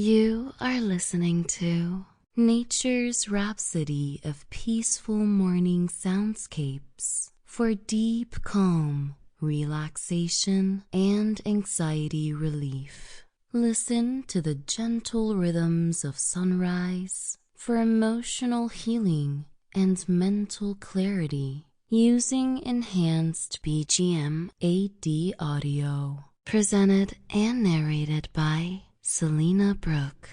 You are listening to nature's rhapsody of peaceful morning soundscapes for deep calm, relaxation, and anxiety relief. Listen to the gentle rhythms of sunrise for emotional healing and mental clarity using enhanced BGM INAudio. Presented and narrated by Selena, Brooke.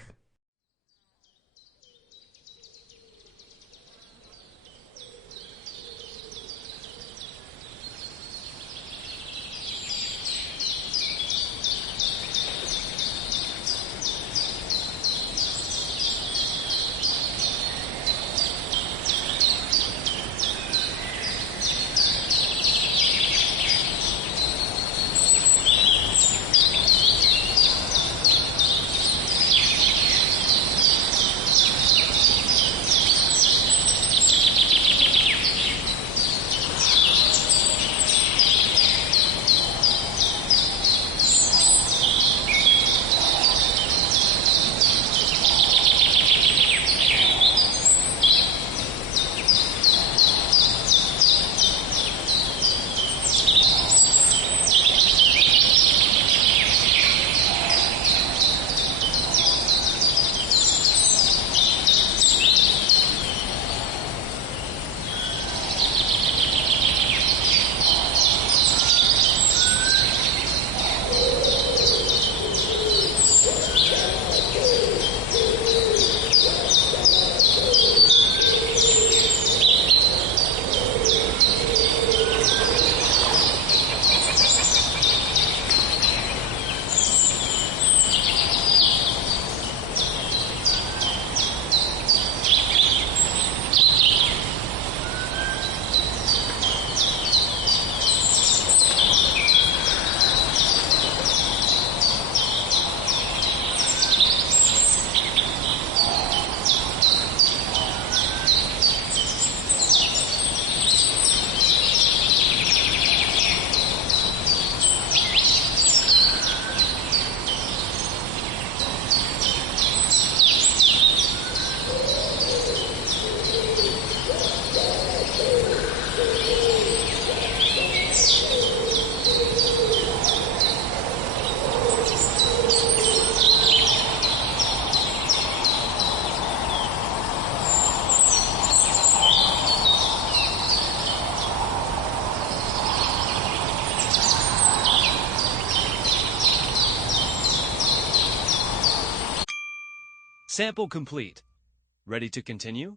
Sample complete. Ready to continue?